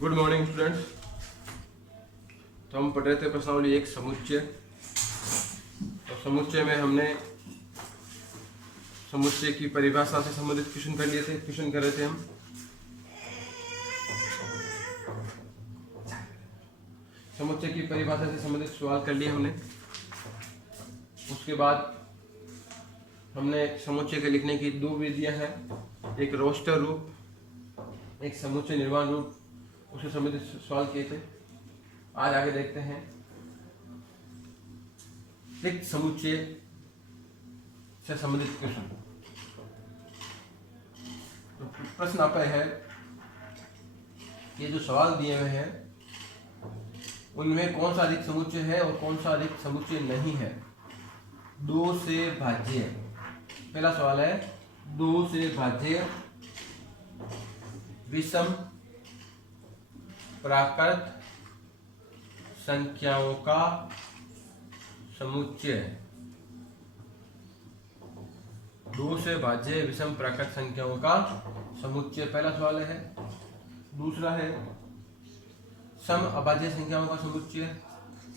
Good morning students. तो हम पढ़ रहे थे प्रश्नावली एक समुच्चय। तो समुच्चय में हमने समुच्चय की परिभाषा से संबंधित क्वेश्चन कर लिए थे, क्वेश्चन कर रहे थे हम। समुच्चय की परिभाषा से संबंधित सवाल कर लिए हमने। उसके बाद हमने समुच्चय के लिखने की दो विधियां हैं, एक रोस्टर रूप, एक समुच्चय निर्माण रूप, उससे संबंधित सवाल किए थे। आज आगे देखते हैं रिक्त समुच्चय से संबंधित क्वेश्चन। तो प्रश्न आपका है, ये जो सवाल दिए हुए हैं उनमें कौन सा रिक्त समुच्चय है और कौन सा रिक्त समुच्चय नहीं है। दो से भाज्य, पहला सवाल है, दो से भाज्य विषम प्राकृत संख्याओं का समुच्चय। दो से भाज्य विषम प्राकृत संख्याओं का समुच्चय, पहला सवाल है। दूसरा है सम अभाज्य संख्याओं का समुच्चय।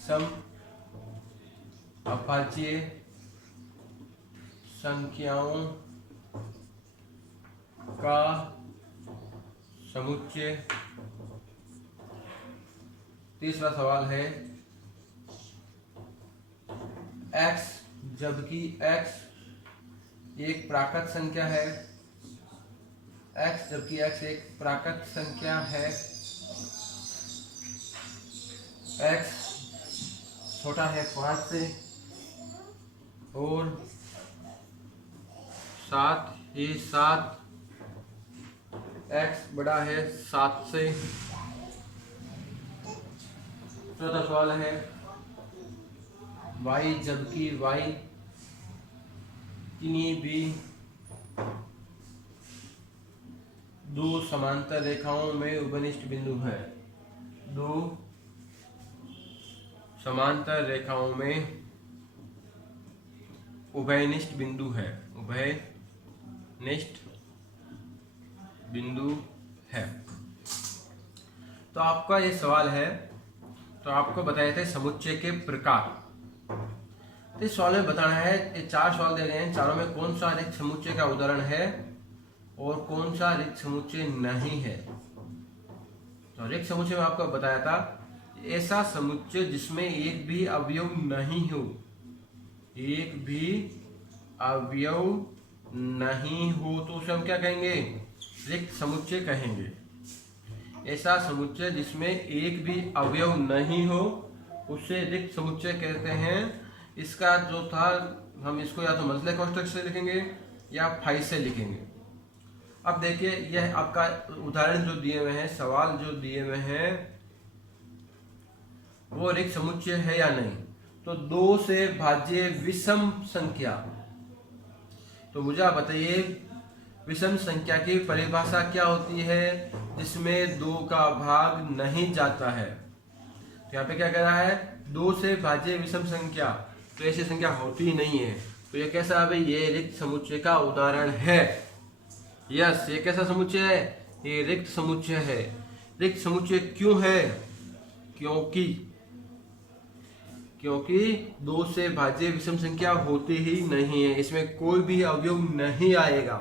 सम अभाज्य संख्याओं का समुच्चय। तीसरा सवाल है x जबकि x एक प्राकृत संख्या है। x जबकि x एक प्राकृत संख्या है। x छोटा है 5 से और साथ ही साथ x बड़ा है 7 से। चौथा सवाल है y जबकि y किन्हीं भी दो समांतर रेखाओं में उभयनिष्ठ बिंदु है। दो समांतर रेखाओं में उभयनिष्ठ बिंदु है। उभयनिष्ठ बिंदु है। तो आपका ये सवाल है, तो आपको बताए थे समुच्चय के प्रकार। तो इस सवाल में बताना है, ये 4 सवाल दे रहे हैं, चारों में कौन सा रिक्त समुच्चय का उदाहरण है और कौन सा रिक्त समुच्चय नहीं है। तो रिक्त समुच्चय में आपको बताया था, ऐसा समुच्चय जिसमें एक भी अवयव नहीं हो। एक भी अवयव नहीं हो तो उसे हम क्या कहेंगे, रिक्त समुच्चय कहेंगे। ऐसा समुच्चय जिसमें एक भी अवयव नहीं हो उसे रिक्त समुच्चय कहते हैं। इसका जो था, हम इसको या तो मंथली कॉन्स्ट्रक्ट से लिखेंगे या फाई से लिखेंगे। अब देखिए, यह आपका उदाहरण जो दिए हुए हैं, सवाल जो दिए हुए हैं, वो रिक्त समुच्चय है या नहीं। तो दो से भाज्य विषम संख्या, तो मुझे आप बताइए विषम संख्या की परिभाषा क्या होती है, जिसमें दो का भाग नहीं जाता है। तो यहाँ पे क्या कह रहा है, दो से भाज्य विषम संख्या, तो ऐसी संख्या होती ही नहीं है। तो ये कैसा है भाई, ये रिक्त समुच्चय का उदाहरण है। यस, ये कैसा समुच्चय है, ये रिक्त समुच्चय है। रिक्त समुच्चय क्यों है, क्योंकि दो से भाज्य विषम संख्या होती ही नहीं है, इसमें कोई भी अवयव नहीं आएगा।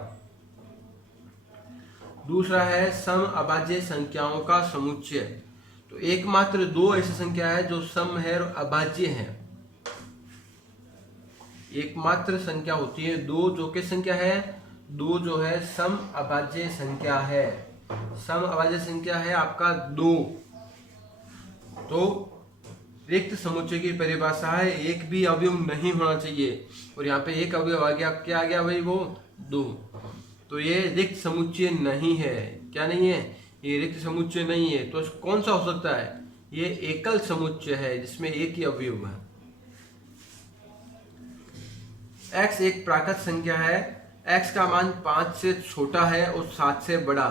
दूसरा है सम अभाज्य संख्याओं का समुच्चय। तो एकमात्र दो ऐसी संख्या है जो सम है और अभाज्य है। एकमात्र संख्या होती है दो, जो किस संख्या है, दो जो है सम अभाज्य संख्या है। सम अभाज्य संख्या है आपका 2। तो रिक्त समुच्चय की परिभाषा है, एक भी अवयव नहीं होना चाहिए। और यहाँ पे एक अवयव आ गया, क्या आ गया भाई, वो 2। तो ये रिक्त समुच्चय नहीं है। क्या नहीं है, ये रिक्त समुच्चय नहीं है। तो कौन सा हो सकता है, ये एकल समुच्चय है जिसमें एक ही अवयव है। x एक प्राकृत संख्या है, x का मान 5 से छोटा है और 7 से बड़ा।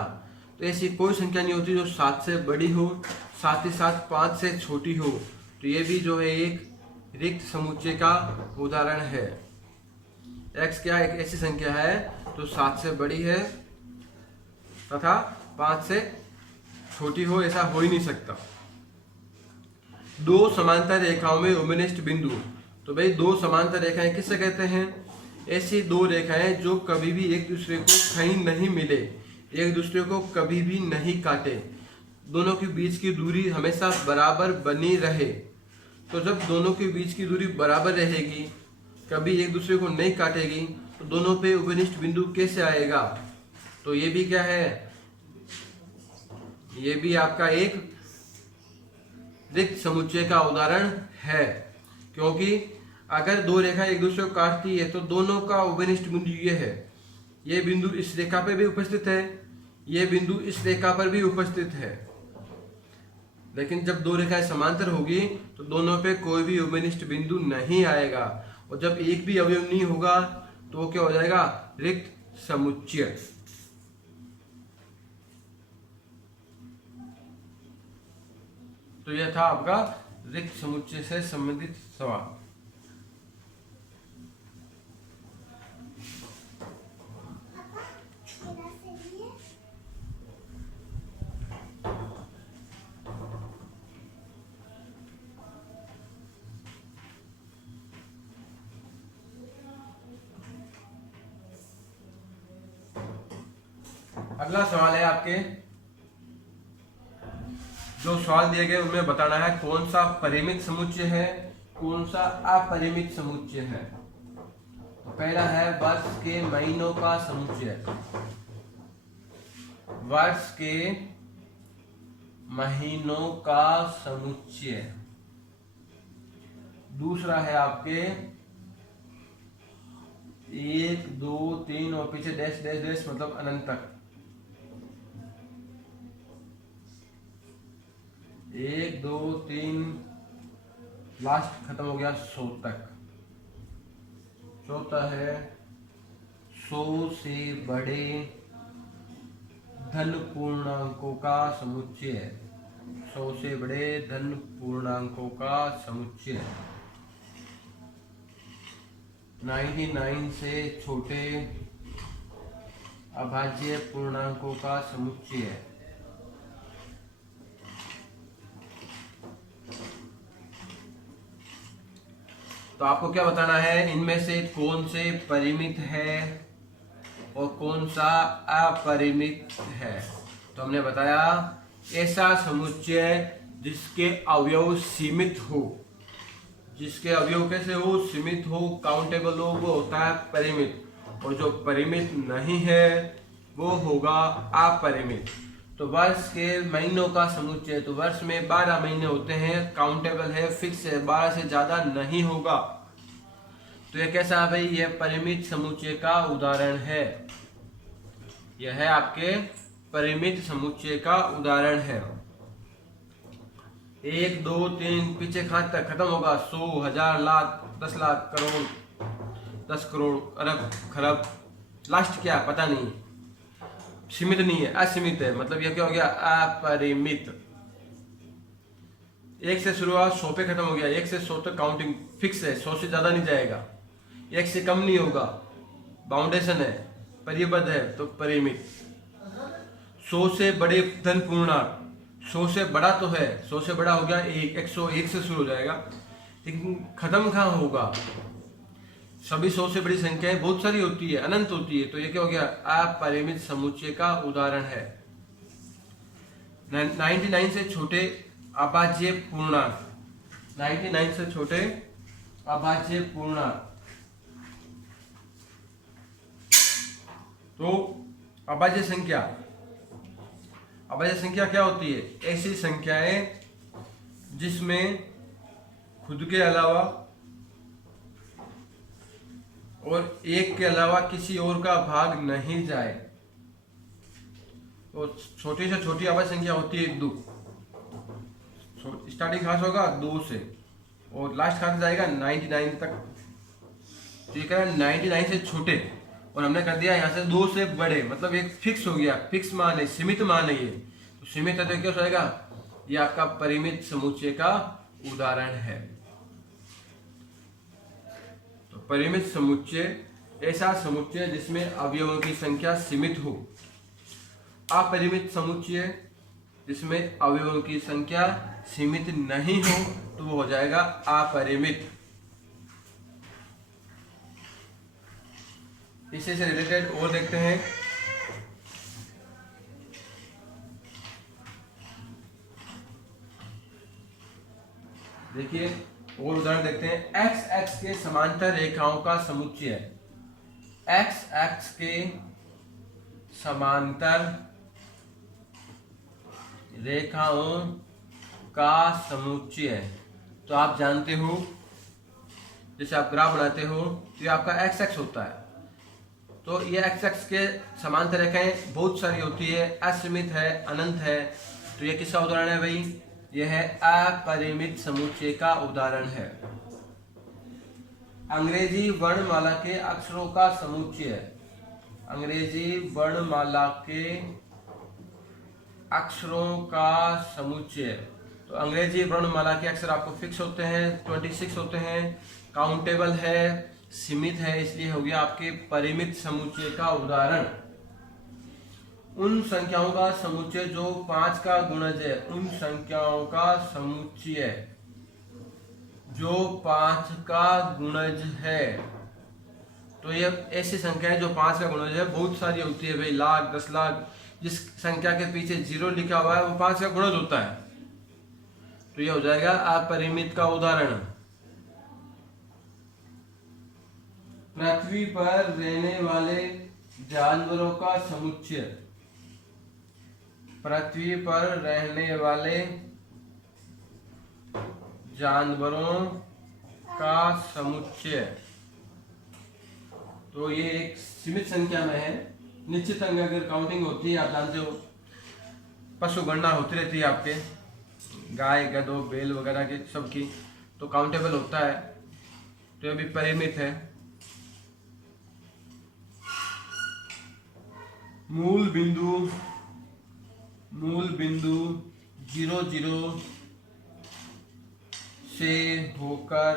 तो ऐसी कोई संख्या नहीं होती जो 7 से बड़ी हो, साथ ही साथ 5 से छोटी हो। तो ये भी जो है एक रिक्त समुच्चय का उदाहरण है। x क्या एक ऐसी संख्या है तो 7 से बड़ी है तथा 5 से छोटी हो ऐसा हो ही नहीं सकता। दो समांतर रेखाओं में उभयनिष्ठ बिंदु, तो भाई दो समांतर रेखाएं किससे कहते हैं? ऐसी दो रेखाएं जो कभी भी एक दूसरे को कहीं नहीं मिले, एक दूसरे को कभी भी नहीं काटे, दोनों के बीच की दूरी हमेशा बराबर बनी रहे। तो जब दोनों के बीच की दूरी बराबर रहेगी, कभी एक दूसरे को नहीं काटेगी, तो दोनों पे उभयनिष्ठ बिंदु कैसे आएगा? तो ये भी क्या है? ये भी आपका एक रिक्त समुच्चय का उदाहरण है, क्योंकि अगर दो रेखा एक दूसरे को काटती है तो दोनों का उभयनिष्ठ बिंदु ये है। ये बिंदु इस रेखा पे भी उपस्थित है, ये बिंदु इस रेखा पर भी उपस्थित है। लेकिन जब दो रेखाएं समांतर होगी तो दोनों पे कोई भी उभयनिष्ठ बिंदु नहीं आएगा, और जब एक भी अवयव नहीं होगा तो वो क्या हो जाएगा? रिक्त समुच्चय। तो यह था आपका रिक्त समुच्चय से संबंधित सवाल। अगला सवाल है आपके, जो सवाल दिए गए उनमें बताना है कौन सा परिमित समुच्चय है, कौन सा अपरिमित समुच्चय है। तो पहला है वर्ष के महीनों का समुच्चय, वर्ष के महीनों का समुच्चय। दूसरा है आपके 1 2 3 और पीछे डैश डैश डैश मतलब अनंत तक। 1 2 3 लास्ट खत्म हो गया 100 तक। चौथा है 100 से बड़े धन पूर्णांकों का समुच्चय, 100 से बड़े धन पूर्णांकों का समुच्चय। 99 से छोटे अभाज्य पूर्णांकों का समुच्चय। तो आपको क्या बताना है? इनमें से कौन से परिमित है और कौन सा अपरिमित है। तो हमने बताया ऐसा समुच्चय जिसके अवयव सीमित हो, जिसके अवयव कैसे हो? सीमित हो, काउंटेबल हो, वो होता है परिमित, और जो परिमित नहीं है वो होगा अपरिमित। तो वर्ष के महीनों का समुच्चय, तो वर्ष में 12 महीने होते हैं, काउंटेबल है, फिक्स है, 12 से ज्यादा नहीं होगा। तो ये कैसा है भाई? ये परिमित समुच्चय का उदाहरण है। यह है आपके परिमित समुच्चय का उदाहरण है। 1 2 3 पीछे खात तक खत्म होगा, 100 1000 लाख 10 लाख करोड़ 10 करोड़ अरब खरब, लास्ट क्या पता नहीं, सीमित नहीं है, असीमित है। मतलब यह क्या हो गया? अपरिमित। 1 से शुरुआत 100 पे खत्म हो गया, 1 से 100 तक काउंटिंग फिक्स है, 100 से ज्यादा नहीं जाएगा, 1 से कम नहीं होगा, बाउंडेशन है, परिबद्ध है, तो परिमित। 100 से बड़े धन पूर्णांक, 100 से बड़ा तो है, 100 से बड़ा हो गया 101 से शुरू हो जाएगा, लेकिन खत्म कहाँ होगा? सभी 100 से बड़ी संख्याएं बहुत सारी होती है, अनंत होती है। तो ये क्या हो गया? अपरिमित समुच्चय का उदाहरण है। 99 से छोटे अभाज्य पूर्णांक, 99 से छोटे अभाज्य पूर्णांक। तो अभाज्य संख्या, अभाज्य संख्या क्या होती है? ऐसी संख्याएं जिसमें खुद के अलावा और एक के अलावा किसी और का भाग नहीं जाए। तो छोटी से छोटी अभाज्य संख्या होती है 2, स्टार्टिंग खास होगा 2 से और लास्ट खास जाएगा 99 तक। ठीक है, 99 से छोटे, और हमने कर दिया यहाँ से 2 से बड़े, मतलब एक फिक्स हो गया, फिक्स मान है, सीमित मान है ये। तो सीमित है तो क्या हो जाएगा? ये आपका परिमित समुच्चय का उदाहरण है। तो परिमित समुच्चय ऐसा समुच्चय जिसमें अवयवों की संख्या सीमित हो अपरिमित समुच्चय जिसमें अवयवों की संख्या सीमित नहीं हो तो वो हो जाएगा अपरिमित। इसी से रिलेटेड और देखते हैं। देखिए और उदाहरण देखते हैं। एक्स एक्स के समांतर रेखाओं का समुच्चय, एक्स एक्स के समांतर रेखाओं का समुच्चय। तो आप जानते हो जैसे आप ग्राफ बनाते हो तो ये आपका एक्स एक्स होता है। तो ये एक्स एक्स के समांतर रेखाएं बहुत सारी होती है, असीमित है, अनंत है। तो ये किसका उदाहरण है भाई? यह है अपरिमित समुच्चय का उदाहरण है। अंग्रेजी वर्णमाला के अक्षरों का समुच्चय, अंग्रेजी वर्णमाला के अक्षरों का समुच्चय। तो अंग्रेजी वर्णमाला के अक्षर आपको फिक्स होते हैं, 26 होते हैं, काउंटेबल है, सीमित है, इसलिए हो गया आपके परिमित समुच्चय का उदाहरण। उन संख्याओं का समुच्चय जो 5 का गुणज है, उन संख्याओं का समुच्चय जो 5 का गुणज है। तो ये ऐसी संख्या है जो 5 का गुणज है, बहुत सारी होती है भाई, लाख, 10 लाख। जिस संख्या के पीछे 0 लिखा हुआ है वो 5 का गुणज होता है। तो ये हो जाएगा अपरिमित का उदाहरण। पृथ्वी पर रहने वाले जानवरों का समुच्चय, पृथ्वी पर रहने वाले जानवरों का समुच्चय। तो ये एक सीमित संख्या में है, निश्चित अंक अगर काउंटिंग होती है, आप जानते हो पशु गणना होती रहती है आपके, गाय, गधों, बैल वगैरह की सबकी, तो काउंटेबल होता है। तो ये भी परिमित है। मूल बिंदु 0 से होकर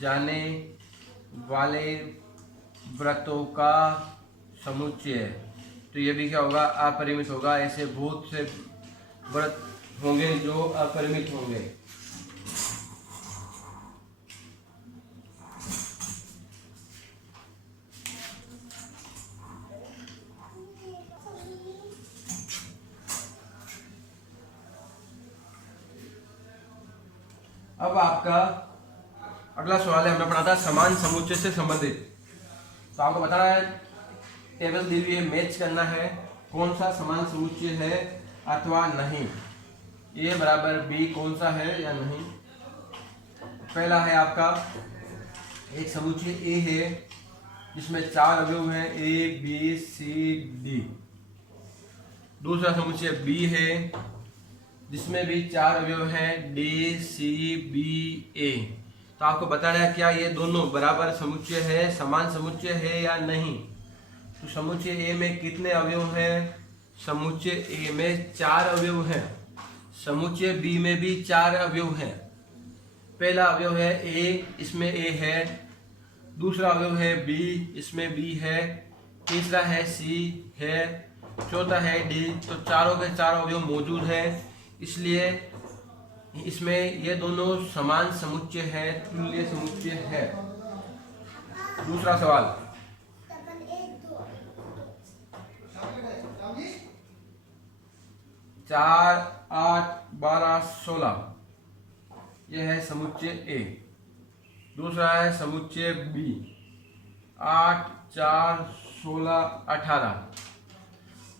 जाने वाले वृत्तों का समुच्चय। तो ये भी क्या होगा? अपरिमित होगा। ऐसे बहुत से वृत्त होंगे जो अपरिमित होंगे। अब आपका अगला सवाल है, हमने पढ़ा था समान समुच्चय से संबंधित। तो आपको बताना है, टेबल दी हुई है, मैच करना है कौन सा समान समुच्चय है अथवा नहीं। ए बराबर बी कौन सा है या नहीं। पहला है आपका एक समुच्चय ए है जिसमें 4 अवयव हैं, ए बी सी डी। दूसरा समुच्चय बी है जिसमें भी 4 अवयव हैं, डी सी बी ए। तो आपको बताना है क्या ये दोनों बराबर समुच्चय है, समान समुच्चय है या नहीं। तो समुच्चय ए में कितने अवयव हैं? समुच्चय ए में 4 अवयव हैं। समुच्चय बी में भी 4 अवयव हैं। पहला अवयव है ए, इसमें ए है। दूसरा अवयव है बी, इसमें बी है। तीसरा है सी है। चौथा है डी। तो चारों के 4 अवयव मौजूद हैं, इसलिए इसमें ये दोनों समान समुच्चय है, तुल्य समुच्चय है। दूसरा सवाल, 4, 8, 12, 16 यह है समुच्चय ए। दूसरा है समुच्चय बी, 8, 4, 16, 18।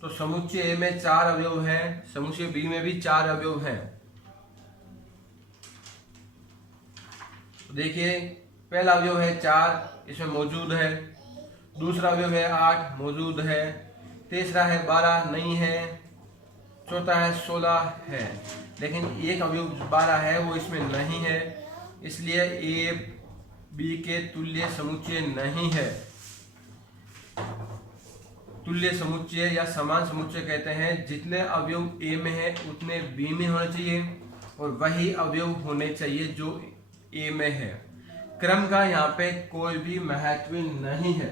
तो समुच्चय ए में 4 अवयव हैं, समुच्चय बी में भी 4 अवयव हैं। तो देखिए पहला अवयव है 4, इसमें मौजूद है। दूसरा अवयव है 8, मौजूद है। तीसरा है 12, नहीं है। चौथा है 16 है, लेकिन एक अवयव 12 है वो इसमें नहीं है, इसलिए ए बी के तुल्य समुच्चय नहीं है। तुल्य समुच्चय या समान समुच्चय कहते हैं जितने अवयव ए में है उतने बी में होने चाहिए और वही अवयव होने चाहिए जो ए में है। क्रम का यहाँ पे कोई भी महत्व नहीं है।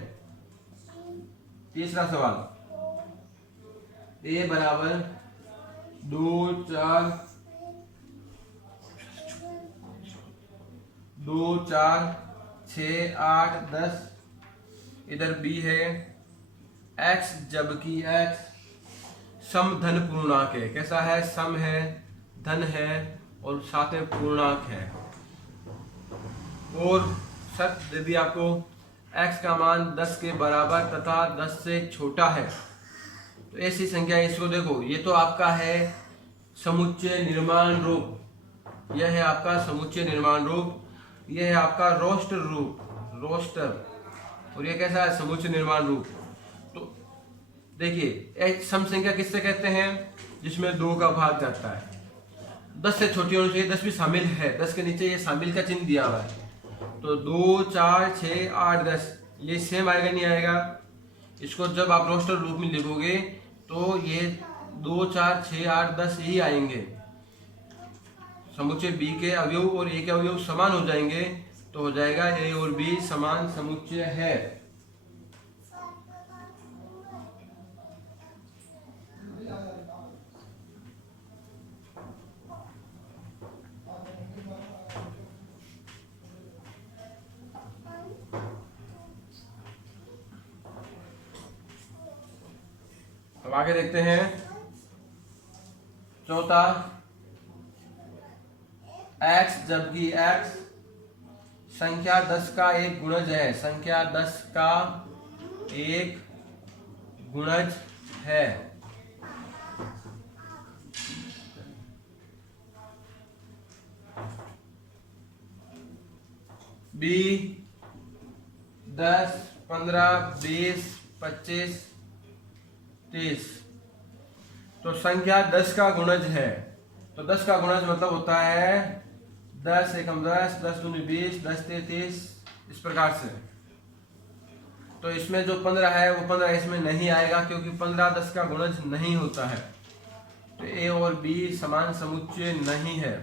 तीसरा सवाल, ए बराबर 2 4 2 4 6 8 10। इधर बी है x, जबकि x सम धन पूर्णांक है। कैसा है? सम है, धन है और साथ में पूर्णांक है। और शर्त दे दी आपको, x का मान 10 के बराबर तथा 10 से छोटा है। तो ऐसी संख्या, इसको देखो, ये तो आपका है समुच्चय निर्माण रूप, यह है आपका समुच्चय निर्माण रूप, यह है आपका रोस्टर रूप, रोस्टर, और ये कैसा है? समुच्चय निर्माण रूप। तो देखिए, सम संख्या किससे कहते हैं? जिसमें 2 का भाग जाता है। 10 से छोटी होनी चाहिए, 10 भी शामिल है, 10 के नीचे ये शामिल का चिन्ह दिया हुआ है। तो 2 4 6 8 10 ये सेम आएगा नहीं आएगा? इसको जब आप रोस्टर रूप में लिखोगे तो ये 2 4 6 8 10 यही आएंगे। समुच्चय बी के अवयव और ए के अवयव समान हो जाएंगे तो हो जाएगा ए और बी समान समुच्चय है। अब आगे देखते हैं चौथा, x जबकि x संख्या 10 का एक गुणज है। संख्या 10 का एक गुणज है। b 10 15 20 25 30। तो संख्या 10 का गुणज है। तो 10 का गुणज मतलब होता है 10 एकम 10, 10 दूनी 20, 10 33, इस प्रकार से। तो इसमें जो 15 है वो 15 इसमें नहीं आएगा क्योंकि 15 10 का गुणज नहीं होता है। तो ए और बी समान समुच्चय नहीं है।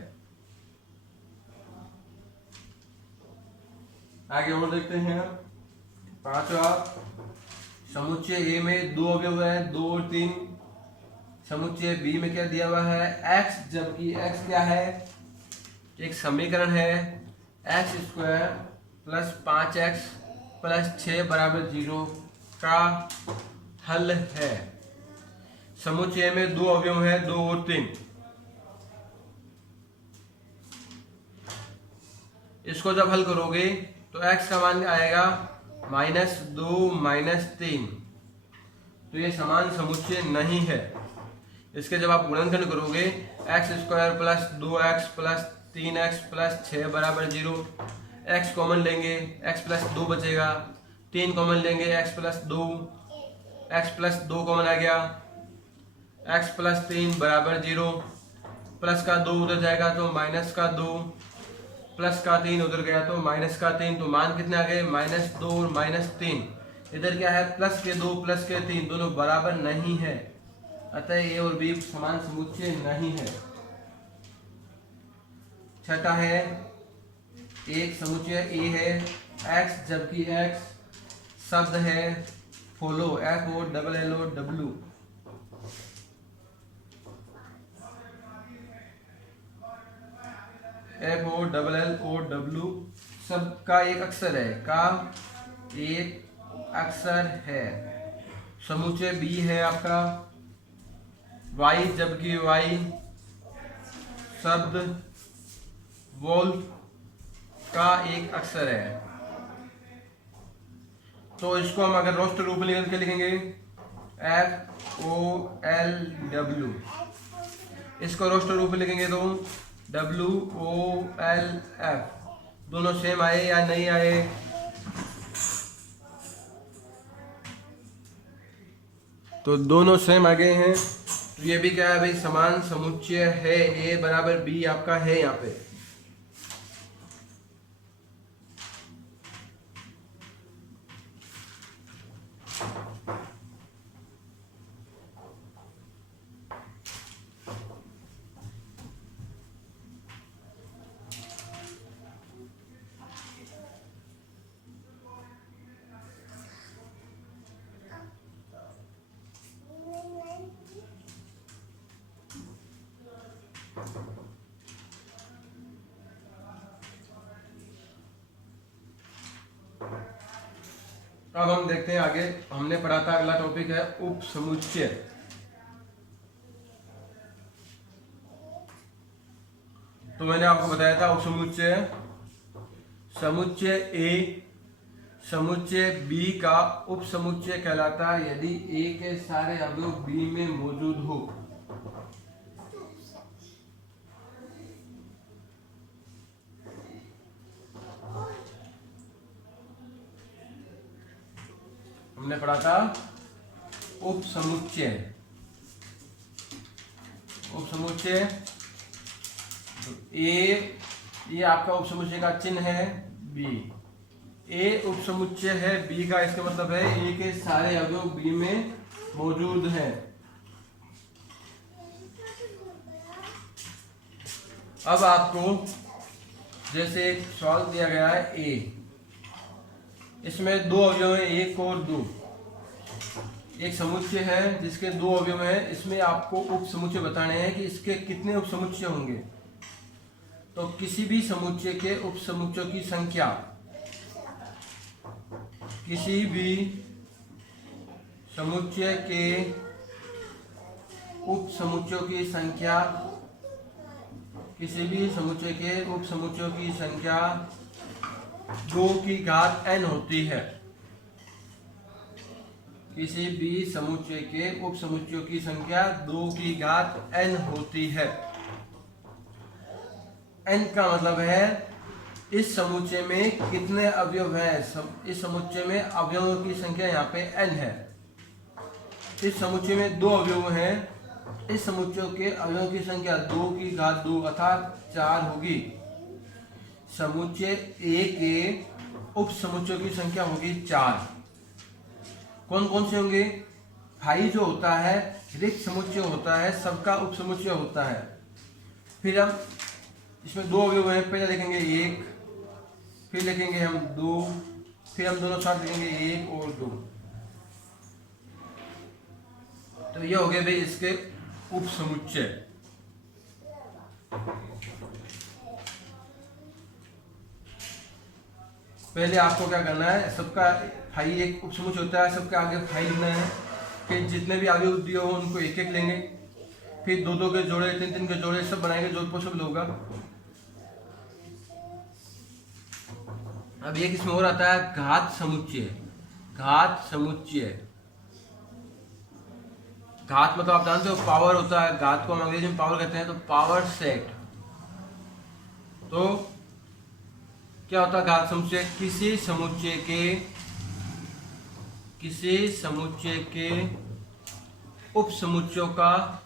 आगे और देखते हैं। पांचवा, समुच्चय ए में 2 अवयव है, 2 और 3। समुच्चय बी में क्या दिया हुआ है? x, जबकि x क्या है? एक समीकरण है x² प्लस 5x प्लस 6 बराबर 0 का हल है। समुच्चय में 2 अवयव है, 2 और 3। इसको जब हल करोगे तो x का मान आएगा -2 -3। तो ये समान समुच्चय नहीं है। इसके जब आप गुणनखंड करोगे x² plus 2x plus 3x plus 6 बराबर 0। x कॉमन लेंगे, x प्लस 2 बचेगा। 3 कॉमन लेंगे, x plus 2, x plus 2 common आ गया, x प्लस 3 बराबर 0। प्लस का 2 उधर जाएगा तो माइनस का 2, प्लस का 3 उधर गया तो माइनस का 3। तो मान कितने आ गए? -2 और -3। इधर क्या है? प्लस के 2 प्लस के 3 दोनों बराबर नहीं है, अतः ए और बी समान समुच्चय नहीं है। छठा है, एक समुच्चय ए है x, जबकि x शब्द है फॉलो, FOLLOW। FOLLOW शब्द का एक अक्षर है, का एक अक्षर है। समुच्चय बी है आपका y, जबकि y शब्द वोल्फ का एक अक्षर है। तो इसको हम अगर रोस्टर रूप में लिख के लिखेंगे FOLW। इसको रोस्टर रूप में लिखेंगे तो WOLF। दोनों सेम आए या नहीं आए? तो दोनों सेम आ गए हैं। तो ये भी क्या है भाई? समान समुच्चय है। ए बराबर बी आपका है यहाँ पे। अब हम देखते हैं आगे। हमने पढ़ा था, अगला टॉपिक है उप समुच्चय। तो मैंने आपको बताया था उप समुच्चय, समुच्चय ए समुच्चय बी का उप समुच्चय कहलाता है यदि ए के सारे अवयव बी में मौजूद हो। हमने पढ़ा था उप समुच्चय, उप समुच्चय ए, ये आपका उप समुच्चय का चिन्ह है बी। ए उप समुच्चय है बी का, इसका मतलब है ए के सारे अवयव बी में मौजूद हैं। अब आपको जैसे एक सवाल दिया गया है ए, इसमें दो अवयव हैं, एक और दो। एक समुच्चय है जिसके दो अवयव हैं, इसमें आपको उप समुच्चय बताने हैं कि इसके कितने उप समुच्चय होंगे। तो किसी भी समुच्चय के उप समुच्चयों की संख्या, किसी भी समुच्चय के उप समुच्चयों की संख्या, किसी भी समुच्चय के उप समुच्चयों की संख्या 2 की घात n होती है। किसी भी समुच्चय के उप समुच्चयों की संख्या 2 की घात n होती है। n का मतलब है इस समुच्चय में कितने अवयव हैं। इस समुच्चय में अवयवों की संख्या यहाँ पे n है। इस समुच्चय में 2 अवयव हैं, इस समुच्चय के अवयवों की संख्या 2 की घात 2 अर्थात 4 होगी। समुच्चय ए के उप समुच्चयों की संख्या होगी 4। कौन कौन से होंगे? फाई जो होता है रिक्त समुच्चय होता है, सबका उप समुच्चय होता है। फिर हम इसमें 2 अवयव हैं, पहले लिखेंगे 1, फिर लिखेंगे हम 2, फिर हम दोनों साथ लिखेंगे 1 और 2। तो ये हो गए भाई इसके उप समुच्चय। पहले आपको क्या करना है, सबका फाई एक उप समुच्चय होता है, सबके आगे फाई लिखना है। फिर जितने भी अवयव दिए हो उनको एक एक लेंगे, फिर 2 2 के जोड़े, 3 3 के जोड़े सब बनाएंगे, जोधपुर सब होगा। अब एक इसमें और आता है घात समुच्चय। घात समुच्चय, घात मतलब आप जानते हो पावर होता है, घात को हम अंग्रेजी में पावर कहते हैं, तो पावर सेट। तो क्या होता है घात समुच्चय? किसी समुच्चय के उप समुच्चयों का,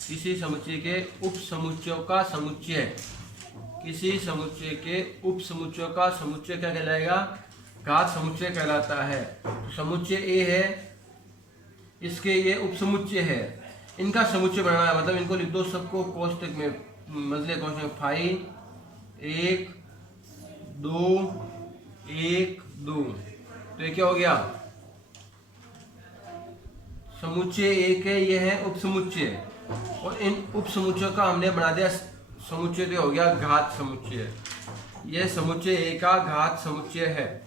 किसी समुच्चय के उप समुच्चयों का समुच्चय, किसी समुच्चय के उप समुच्चयों का समुच्चय क्या कहलाएगा? घात समुच्चय कहलाता है। तो समुच्चय ए है, इसके ये उप समुच्चय है, इनका समुच्चय बनाना है, मतलब इनको लिख दो सबको कोष्टक में, मजले कोष्टक में। फाई 1 2 1 2। तो ये क्या हो गया? समुच्चय एक है, ये है उप समुच्चय, और इन उप समुच्चयों का हमने बना दिया समुच्चय, तो हो गया घात समुच्चय। यह समुच्चय ए का घात समुच्चय है।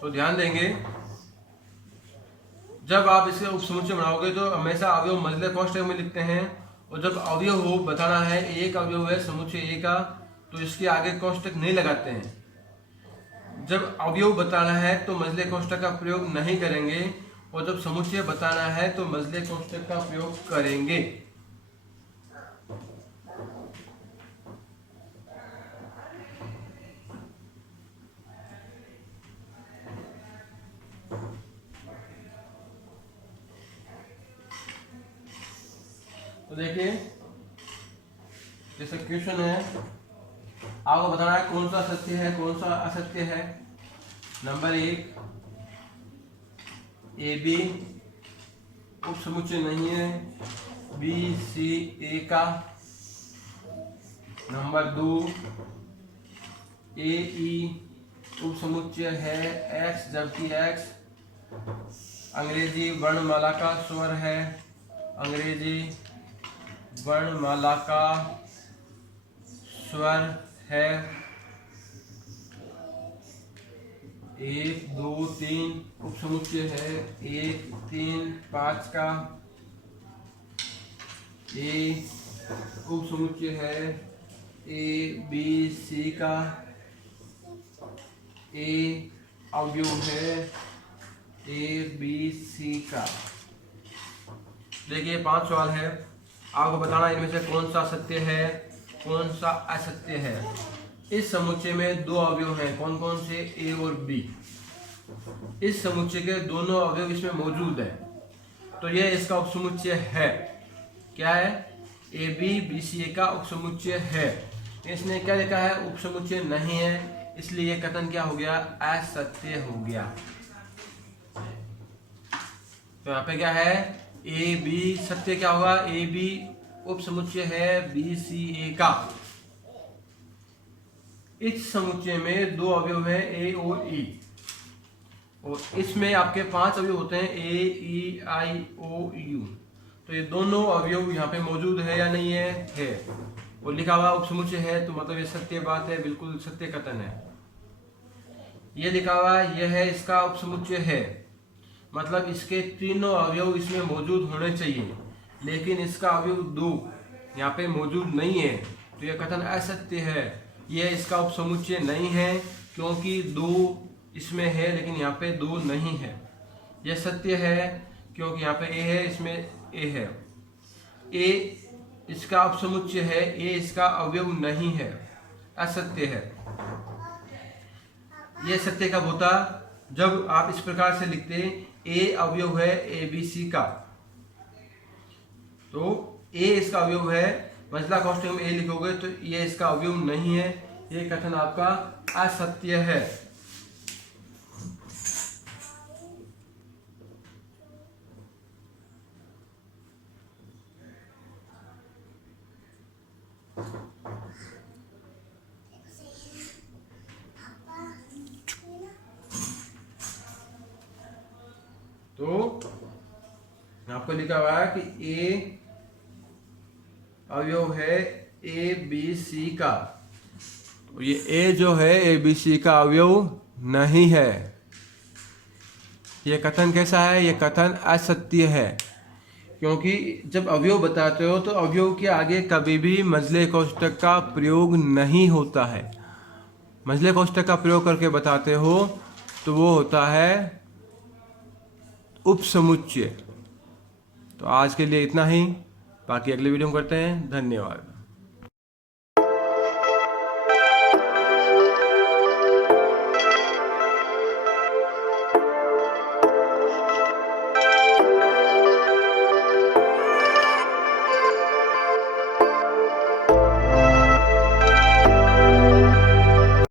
तो ध्यान देंगे, जब आप इसे उप समुच्चय बनाओगे तो हमेशा अवयव मजले कोष्टक में लिखते हैं, और जब अवयव हो बताना है, एक अवयव है समुच्चय ए का, तो इसके आगे कोष्टक नहीं लगाते हैं। जब अवयव बताना है तो मजले कोष्टक का प्रयोग नहीं करेंगे, और जब समुच्चय बताना है तो मजले कोष्टक का प्रयोग करेंगे। तो देखिए, जैसे क्वेश्चन है, आपको बताना है कौन सा सत्य है कौन सा असत्य है। नंबर 1, ए बी उप समुच्चय नहीं है, बी सी ए का। नंबर 2, ए ई उप समुच्चय है एक्स, जबकि एक्स अंग्रेजी वर्णमाला का स्वर है, अंग्रेजी वर्णमाला का स्वर है। 1 2 3 उपसमुच्चय है, 1 3 5 का ए उपसमुच्चय है, ए बी सी का ए अवयव है, ए बी सी का। देखिए 5 सवाल है, आपको बताना इनमें से कौन सा सत्य है, कौन सा असत्य है। इस समुच्चय में 2 अवयव हैं, कौन कौन से, ए और बी। इस समुच्चय के दोनों अवयव इसमें मौजूद है, तो यह इसका उपसमुच्चय है। क्या है, ए बी बी सी ए का उपसमुच्चय है। इसने क्या लिखा है, उपसमुच्चय नहीं है, इसलिए यह कथन क्या हो गया, असत्य हो गया। तो यहाँ पे क्या है, ए बी सत्य क्या होगा, ए बी उपसमुच्चय है बी सी ए का। इस समुच्चय में 2 अवयव है, ए और ई, और इसमें आपके 5 अवयव होते हैं, ए ई आई ओ यू। तो ये दोनों अवयव यहाँ पे मौजूद है या नहीं है, और लिखा हुआ उपसमुच्चय है, तो मतलब ये सत्य बात है, बिल्कुल सत्य कथन है। ये लिखा हुआ यह है इसका उपसमुच्चय है, मतलब इसके तीनों अवयव इसमें मौजूद होने चाहिए, लेकिन इसका अवयव 2 यहाँ पे मौजूद नहीं है, तो यह कथन असत्य है। यह इसका उपसमुच्चय नहीं है, क्योंकि 2 इसमें है लेकिन यहाँ पे 2 नहीं है। यह सत्य है, क्योंकि यहाँ पे ए है, इसमें ए है। ए इसका उपसमुच्चय है, ए इसका अवयव नहीं है, असत्य है। यह सत्य कब होता, जब आप इस प्रकार से लिखते ए अवयव है ए बी सी का, तो ए इसका अवयव है, मंझला कोष्ठक में ए लिखोगे तो ये इसका अवयव नहीं है, ये कथन आपका असत्य है। तो आपको लिखा हुआ है कि ए अवयव है ए बी सी का, तो ये ए जो है ए बी सी का अवयव नहीं है। ये कथन कैसा है, ये कथन असत्य है, क्योंकि जब अवयव बताते हो तो अवयव के आगे कभी भी मंझले कोष्ठक का प्रयोग नहीं होता है। मंझले कोष्ठक का प्रयोग करके बताते हो तो वो होता है उपसमुच्चय। तो आज के लिए इतना ही, बाकी अगले वीडियो में करते हैं। धन्यवाद।